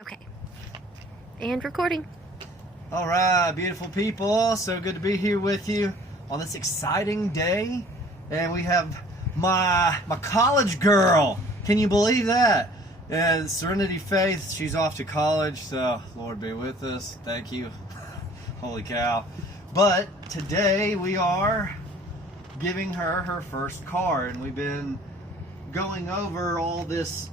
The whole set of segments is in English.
Okay. And recording. All right, beautiful people. So good to be here with you on this exciting day. And we have my college girl. Can you believe that? And Serenity Faith, she's off to college. So Lord be with us. Thank you. Holy cow. But today we are giving her her first car. And we've been going over all this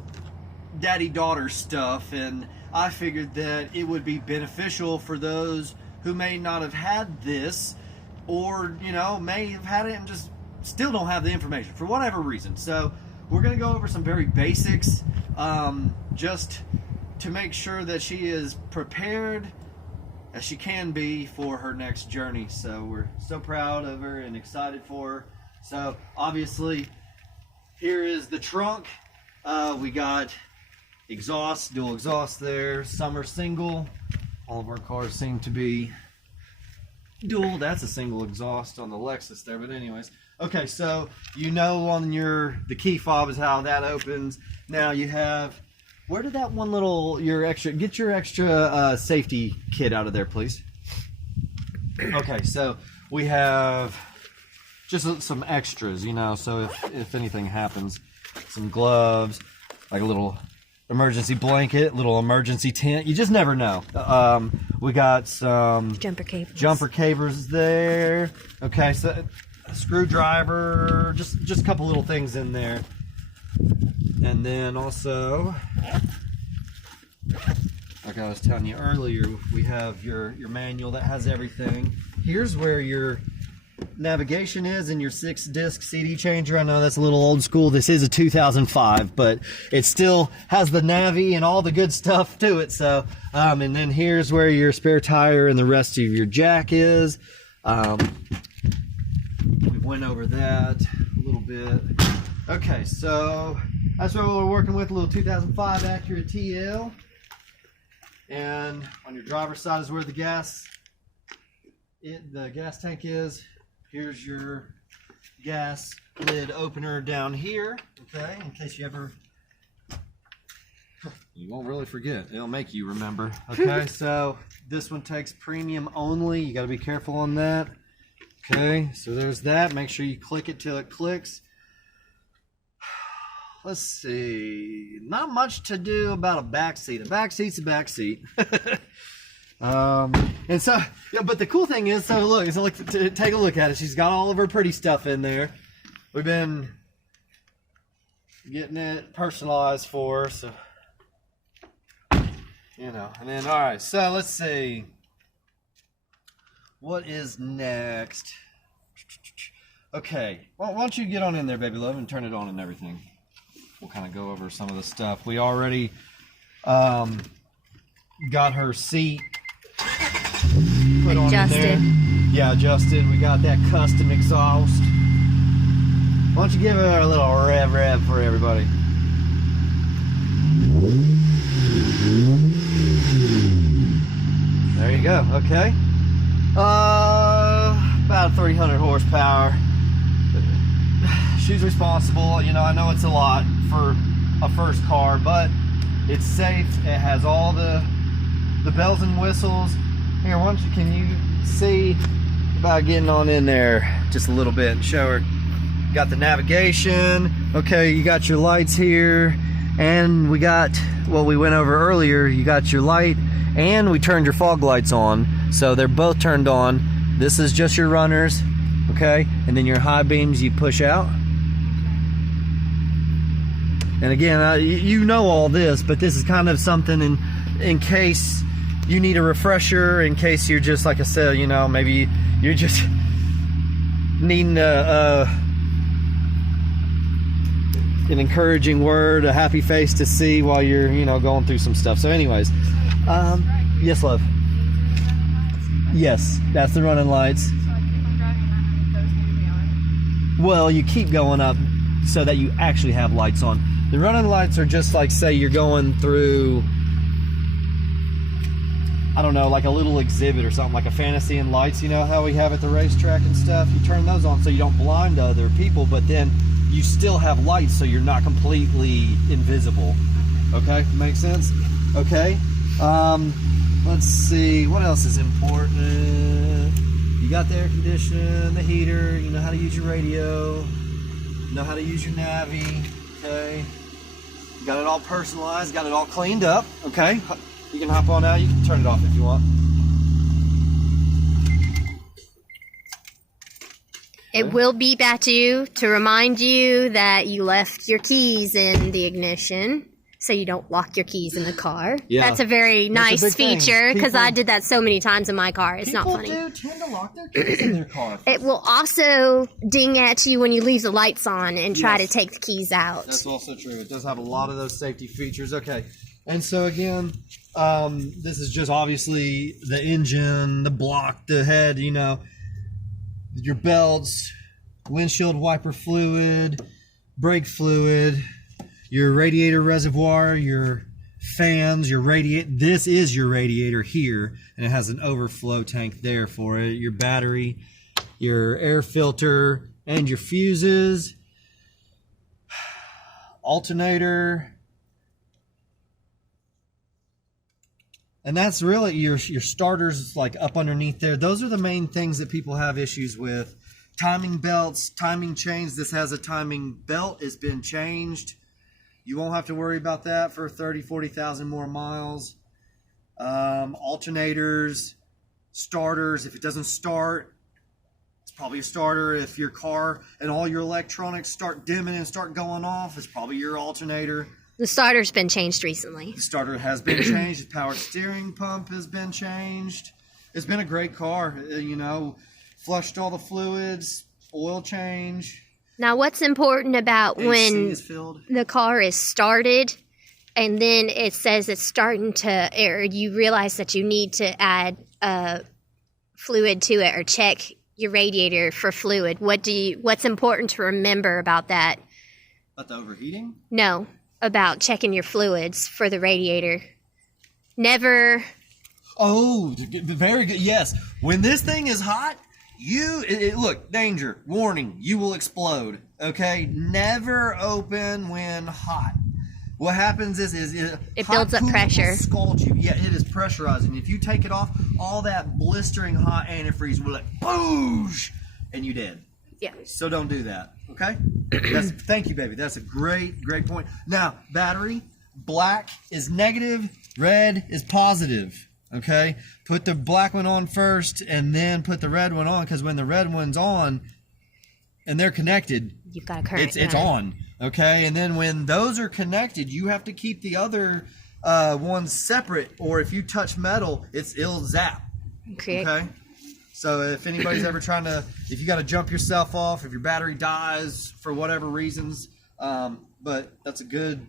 daddy-daughter stuff, and I figured that it would be beneficial for those who may not have had this, or may have had it and just still don't have the information for whatever reason. So we're going to go over some very basics, just to make sure that she is prepared as she can be for her next journey. So we're so proud of her and excited for her. So obviously here is the trunk. We got exhaust, dual exhaust there, summer single. All of our cars seem to be dual. That's a single exhaust on the Lexus there, but anyways. Okay, so on the key fob is how that opens. Now you have, where did that one little, get your extra safety kit out of there, please. Okay, so we have just some extras, so if anything happens, some gloves, like a little emergency blanket, little emergency tent. You just never know. We got some jumper cables there. Okay, so a screwdriver, just a couple little things in there. And then also, like I was telling you earlier, we have your manual that has everything. Here's where your navigation is, and your 6-disc CD changer. I know that's a little old school. This is a 2005, but it still has the Navi and all the good stuff to it. So and then here's where your spare tire and the rest of your jack is. We went over that a little bit. Okay, so that's what we're working with, a little 2005 Acura TL. And on your driver's side is where the gas tank is. Here's your gas lid opener down here, okay, in case you won't really forget. It'll make you remember. Okay, so this one takes premium only. You got to be careful on that. Okay, so there's that. Make sure you click it till it clicks. Let's see. Not much to do about a back seat. A back seat's a back seat. And so, but the cool thing is, take a look at it. She's got all of her pretty stuff in there. We've been getting it personalized for her, so, and then, all right, so let's see. What is next? Okay, well, why don't you get on in there, baby love, and turn it on and everything. We'll kind of go over some of the stuff. We already, got her seat put adjusted. On in there. Yeah, adjusted. We got that custom exhaust. Why don't you give her a little rev for everybody? There you go. Okay. About 300 horsepower. She's responsible. I know it's a lot for a first car, but it's safe. It has all the bells and whistles. Here, can you see about getting on in there just a little bit and show her? Got the navigation. Okay, you got your lights here, and we got what we went over earlier. You got your light, and we turned your fog lights on, so they're both turned on. This is just your runners, okay, and then your high beams you push out. And again, you know all this, but this is kind of something in case you need a refresher, in case you're just, like I said, maybe you're just needing an encouraging word, a happy face to see while you're, going through some stuff. So anyways, yes, love. Yes, that's the running lights. Well, you keep going up so that you actually have lights on. The running lights are just like, say you're going through, I don't know, like a little exhibit or something, like a Fantasy and Lights, how we have at the racetrack and stuff. You turn those on so you don't blind other people, but then you still have lights so you're not completely invisible. Okay, makes sense? Okay, Let's see, what else is important? You got the air conditioning, the heater, you know how to use your radio, you know how to use your Navi, okay? You got it all personalized, got it all cleaned up, okay? You can hop on out, you can turn it off if you want. It will beep at you to remind you that you left your keys in the ignition, so you don't lock your keys in the car. Yeah. That's a very nice big thing. feature, because I People- did that so many times in my car. It's not funny. People do tend to lock their keys in their car. It will also ding at you when you leave the lights on and try Yes. to take the keys out. That's also true. It does have a lot of those safety features. Okay. And so again, this is just obviously the engine, the block, the head, you know, your belts, windshield wiper fluid, brake fluid, your radiator reservoir, your fans, your radiator. This is your radiator here, and it has an overflow tank there for it. Your battery, your air filter, and your fuses, alternator. And that's really your starters, like up underneath there. Those are the main things that people have issues with. Timing belts, timing chains. This has a timing belt. It's been changed. You won't have to worry about that for 30, 40,000 more miles. Alternators, starters. If it doesn't start, it's probably a starter. If your car and all your electronics start dimming and start going off, it's probably your alternator. The starter's been changed recently. The starter has been changed. The power steering pump has been changed. It's been a great car. You know, flushed all the fluids, oil change. Now, what's important about AC when is filled. the car is started and then it says it's starting to air, you realize that you need to add fluid to it or check your radiator for fluid. What's important to remember about that? About the overheating? No, about checking your fluids for the radiator. Never. Oh, very good. Yes. When this thing is hot, look, danger, warning, you will explode. Okay? Never open when hot. What happens is It hot builds up coolant will pressure. Scald you. Yeah, it is pressurizing. If you take it off, all that blistering hot antifreeze will like boosh, and you dead. Yeah. So don't do that. Okay? Thank you, baby. That's a great point. Now, battery, black is negative, red is positive. Okay? Put the black one on first and then put the red one on, because when the red one's on and they're connected, You've got a current. it's on. Okay? And then when those are connected, you have to keep the other ones separate, or if you touch metal, it'll zap. Okay? So if anybody's ever if you got to jump yourself off, if your battery dies for whatever reasons, but that's a good,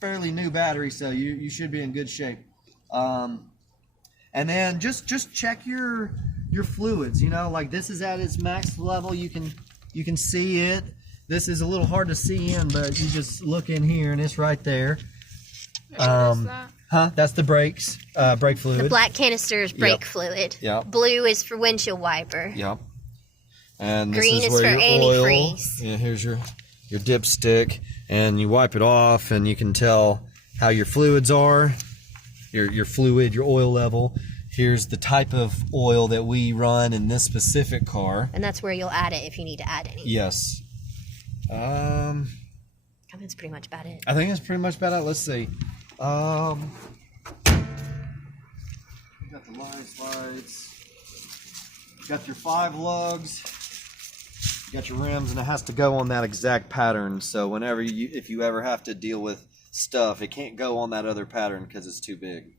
fairly new battery, so you should be in good shape. And then just check your fluids. You know, like this is at its max level. You can see it. This is a little hard to see in, but you just look in here and it's right there. That's the brakes, brake fluid. The black canister is brake fluid. Yep. Blue is for windshield wiper. Yep. And this Green is where for your oil. antifreeze. Yeah, here's your dipstick, and you wipe it off, and you can tell how your fluids are, your fluid, your oil level. Here's the type of oil that we run in this specific car. And that's where you'll add it if you need to add any. Yes. I think that's pretty much about it. I think that's pretty much about it. Let's see. We got the lights. You got your 5 lugs. You got your rims, and it has to go on that exact pattern. So whenever if you ever have to deal with stuff, it can't go on that other pattern because it's too big.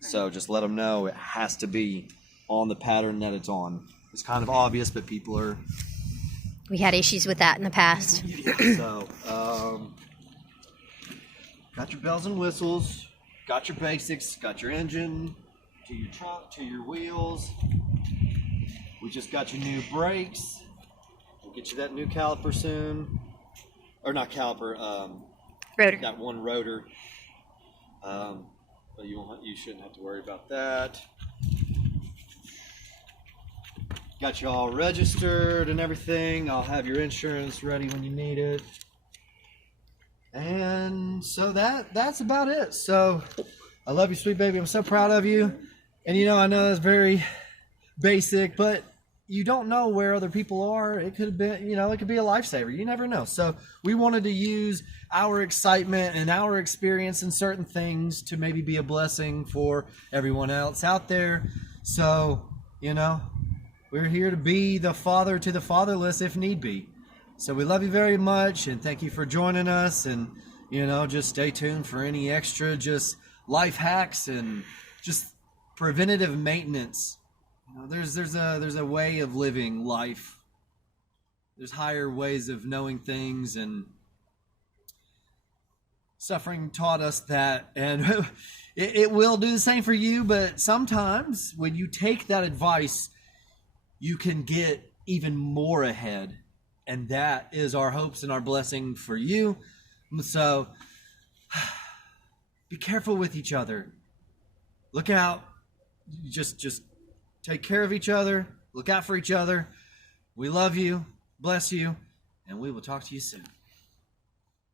So just let them know it has to be on the pattern that it's on. It's kind of obvious, but people are. We had issues with that in the past. So, got your bells and whistles, got your basics, got your engine, to your trunk, to your wheels. We just got your new brakes. We'll get you that new caliper soon. Or not caliper, Rotor. got one rotor. But you shouldn't have to worry about that. Got you all registered and everything. I'll have your insurance ready when you need it. And so that's about it. So I love you, sweet baby. I'm so proud of you. And I know that's very basic, but you don't know where other people are. It could have been, it could be a lifesaver. You never know. So we wanted to use our excitement and our experience in certain things to maybe be a blessing for everyone else out there. So, we're here to be the father to the fatherless if need be. So we love you very much, and thank you for joining us. And, just stay tuned for any extra just life hacks and just preventative maintenance. There's a way of living life. There's higher ways of knowing things, and suffering taught us that, and it will do the same for you. But sometimes when you take that advice, you can get even more ahead, and that is our hopes and our blessing for you. So be careful with each other. Look out. Just take care of each other. Look out for each other. We love you. Bless you. And we will talk to you soon.